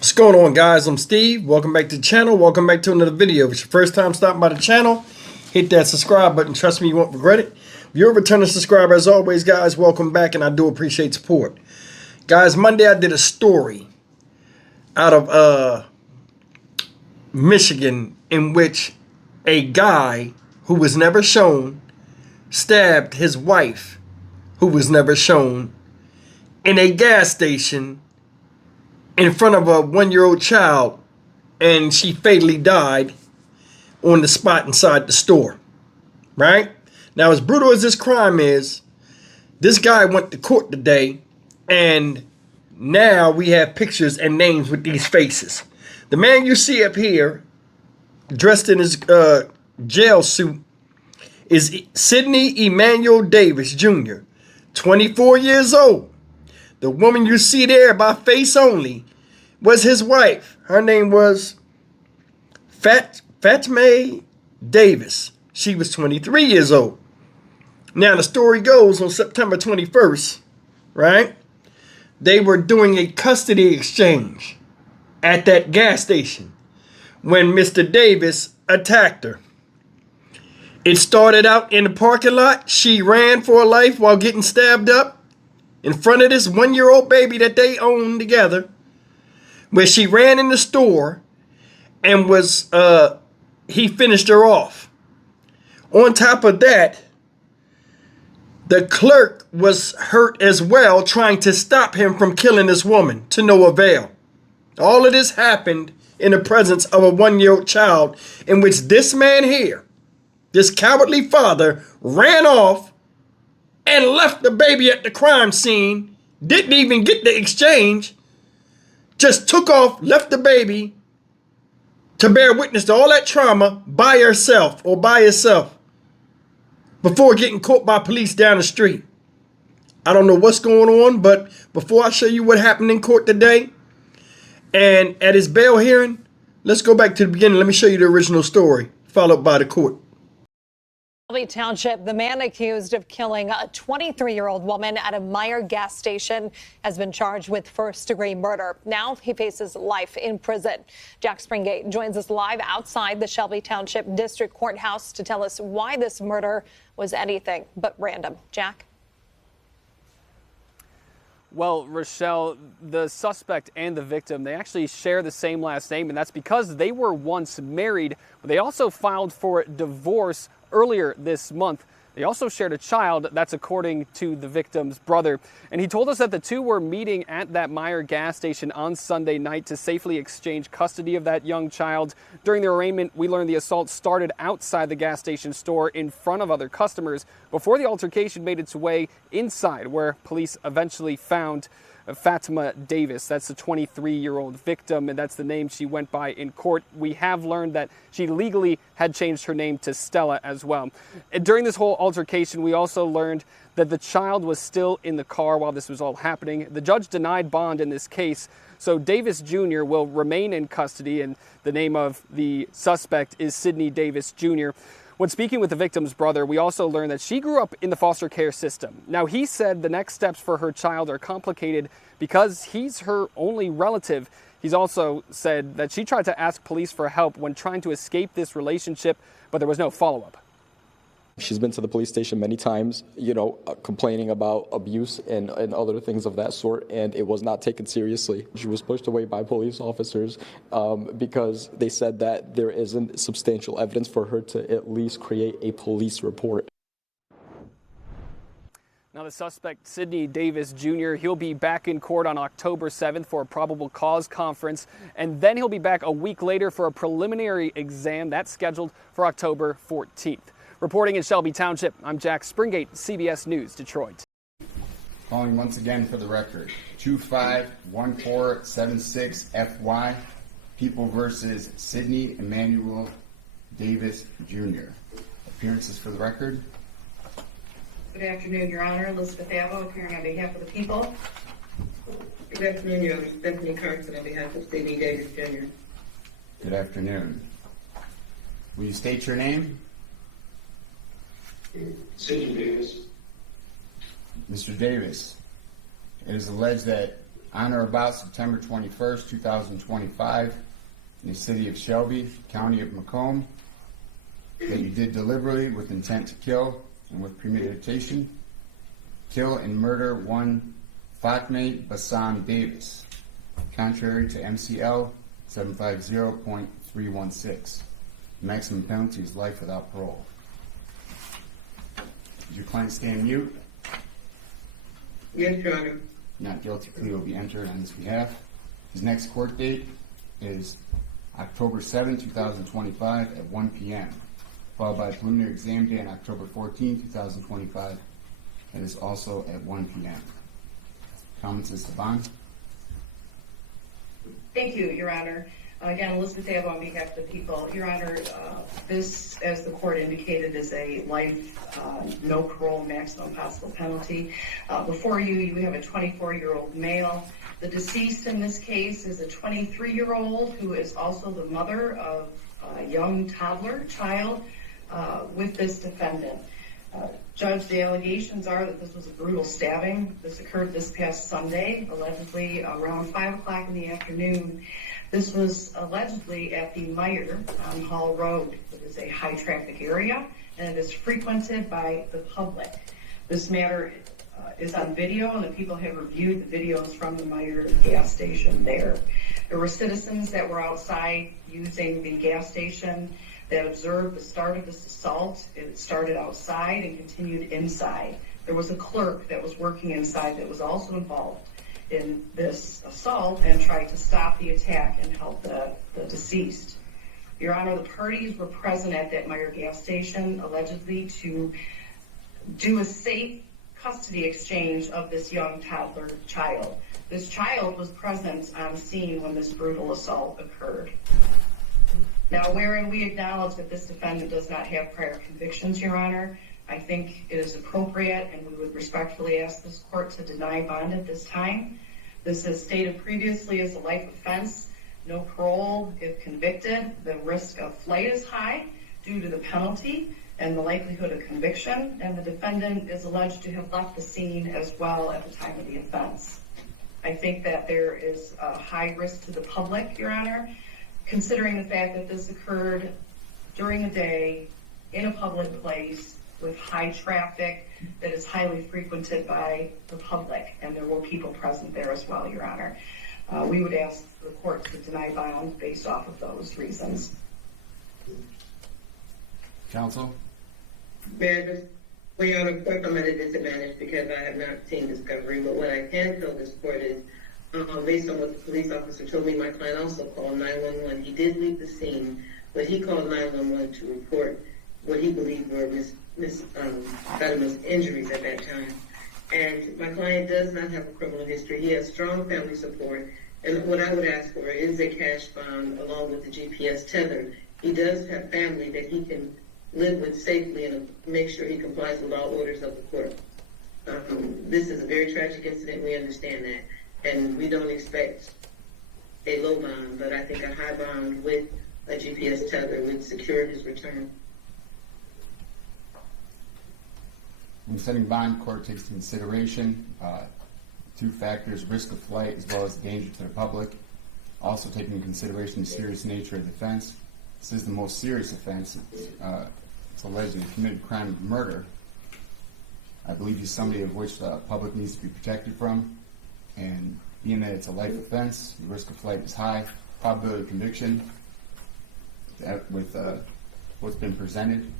What's going on, guys? I'm Steve. Welcome back to the channel. Welcome back to another video. If it's your first time stopping by the channel, hit that subscribe button. Trust me, you won't regret it. If you're a returning subscriber, as always, guys, welcome back, and I do appreciate support. Guys, Monday I did a story out of Michigan in which a guy who was never shown stabbed his wife, who was never shown, in a gas station in front of a 1-year-old child, and she fatally died on the spot inside the store, right? Now, as brutal as this crime is, this guy went to court today, and now we have pictures and names with these faces. The man you see up here, dressed in his jail suit, is Sidney Emmanuel Davis Jr., 24 years old. The woman you see there by face only was his wife. Her name was Fathom Davis. She was 23 years old. Now, the story goes on September 21st, right? They were doing a custody exchange at that gas station when Mr. Davis attacked her. It started out in the parking lot. She ran for her life while getting stabbed up in front of this 1-year-old baby that they own together, where she ran in the store and he finished her off. On top of that, the clerk was hurt as well, trying to stop him from killing this woman, to no avail. All of this happened in the presence of a 1-year-old child, in which this man here, this cowardly father, ran off and left the baby at the crime scene, didn't even get the exchange, just took off, left the baby to bear witness to all that trauma by herself or by herself before getting caught by police down the street. I don't know what's going on, but before I show you what happened in court today and at his bail hearing, let's go back to the beginning. Let me show you the original story, followed by the court. Shelby Township, the man accused of killing a 23-year-old woman at a Meijer gas station has been charged with first-degree murder. Now he faces life in prison. Jack Springate joins us live outside the Shelby Township District Courthouse to tell us why this murder was anything but random. Jack? Well, Rochelle, the suspect and the victim, they actually share the same last name, and that's because they were once married, but they also filed for divorce earlier this month. They also shared a child, that's according to the victim's brother. And he told us that the two were meeting at that Meijer gas station on Sunday night to safely exchange custody of that young child. During their arraignment, we learned the assault started outside the gas station store in front of other customers before the altercation made its way inside, where police eventually found Fathom Davis. That's the 23-year-old victim, and that's the name she went by in court. We have learned that she legally had changed her name to Stella as well. And during this whole altercation, we also learned that the child was still in the car while this was all happening. The judge denied bond in this case, so Davis Jr. will remain in custody, and the name of the suspect is Sidney Davis Jr. When speaking with the victim's brother, we also learned that she grew up in the foster care system. Now, he said the next steps for her child are complicated because he's her only relative. He's also said that she tried to ask police for help when trying to escape this relationship, but there was no follow-up. She's been to the police station many times, complaining about abuse and other things of that sort, and it was not taken seriously. She was pushed away by police officers because they said that there isn't substantial evidence for her to at least create a police report. Now, the suspect, Sidney Davis Jr., he'll be back in court on October 7th for a probable cause conference, and then he'll be back a week later for a preliminary exam that's scheduled for October 14th. Reporting in Shelby Township, I'm Jack Springate, CBS News, Detroit. Calling once again for the record, 251476FY, People versus Sidney Emmanuel Davis Jr. Appearances for the record. Good afternoon, Your Honor. Elizabeth Avo, appearing on behalf of the people. Good afternoon, Your Honor. Stephanie Carson on behalf of Sidney Davis Jr. Good afternoon. Will you state your name? Sidney Davis. Mr. Davis, it is alleged that on or about September 21st, 2025, in the city of Shelby, county of Macomb, that you did deliberately with intent to kill and with premeditation, kill and murder one Fathom Bassam Davis, contrary to MCL 750.316. Maximum penalty is life without parole. Does your client stand mute? Yes, Your Honor. Not guilty plea will be entered on his behalf. His next court date is October 7, 2025 at 1 p.m., followed by a preliminary exam day on October 14, 2025. That is also at 1 p.m. Comments, Ms. Saban? Thank you, Your Honor. Again, Elizabeth Abel on behalf of the people. Your Honor, this, as the court indicated, is a life, no parole, maximum possible penalty. Before you, you have a 24-year-old male. The deceased in this case is a 23-year-old who is also the mother of a young toddler child with this defendant. Judge, the allegations are that this was a brutal stabbing. This occurred this past Sunday, allegedly around 5 o'clock in the afternoon. This was allegedly at the Meijer on Hall Road. It is a high traffic area and it is frequented by the public. This matter is on video and the people have reviewed the videos from the Meijer gas station there. There were citizens that were outside using the gas station that observed the start of this assault. It started outside and continued inside. There was a clerk that was working inside that was also involved in this assault and tried to stop the attack and help the deceased. Your Honor, the parties were present at that Meijer gas station allegedly to do a safe custody exchange of this young toddler child. This child was present on scene when this brutal assault occurred. Now, wherein we acknowledge that this defendant does not have prior convictions, Your Honor, I think it is appropriate and we would respectfully ask this court to deny bond at this time. This is stated previously as a life offense, no parole if convicted. The risk of flight is high due to the penalty and the likelihood of conviction, and the defendant is alleged to have left the scene as well at the time of the offense. I think that there is a high risk to the public, Your Honor, considering the fact that this occurred during the day in a public place with high traffic that is highly frequented by the public, and there were people present there as well, Your Honor. We would ask the court to deny bond based off of those reasons. Counsel? May I just, well, Your Honor, of course I'm at a disadvantage because I have not seen discovery, but what I can tell this court is, based on what the police officer told me, my client also called 911. He did leave the scene, but he called 911 to report what he believed were Fatima's injuries at that time. And my client does not have a criminal history. He has strong family support. And what I would ask for is a cash bond along with the GPS tether. He does have family that he can live with safely and make sure he complies with all orders of the court. This is a very tragic incident. We understand that. And we don't expect a low bond, but I think a high bond with a GPS tether would secure his return. When setting bond, court takes into consideration two factors: risk of flight as well as danger to the public. Also taking into consideration the serious nature of the offense. This is the most serious offense. It's alleged that he committed crime of murder. I believe he's somebody of which the public needs to be protected from. And being that it's a life offense, the risk of flight is high. Probability of conviction, with what's been presented,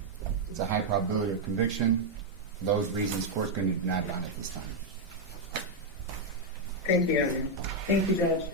it's a high probability of conviction. For those reasons, the court's going to deny bond at this time. Thank you, Your Honor. Thank you, Judge.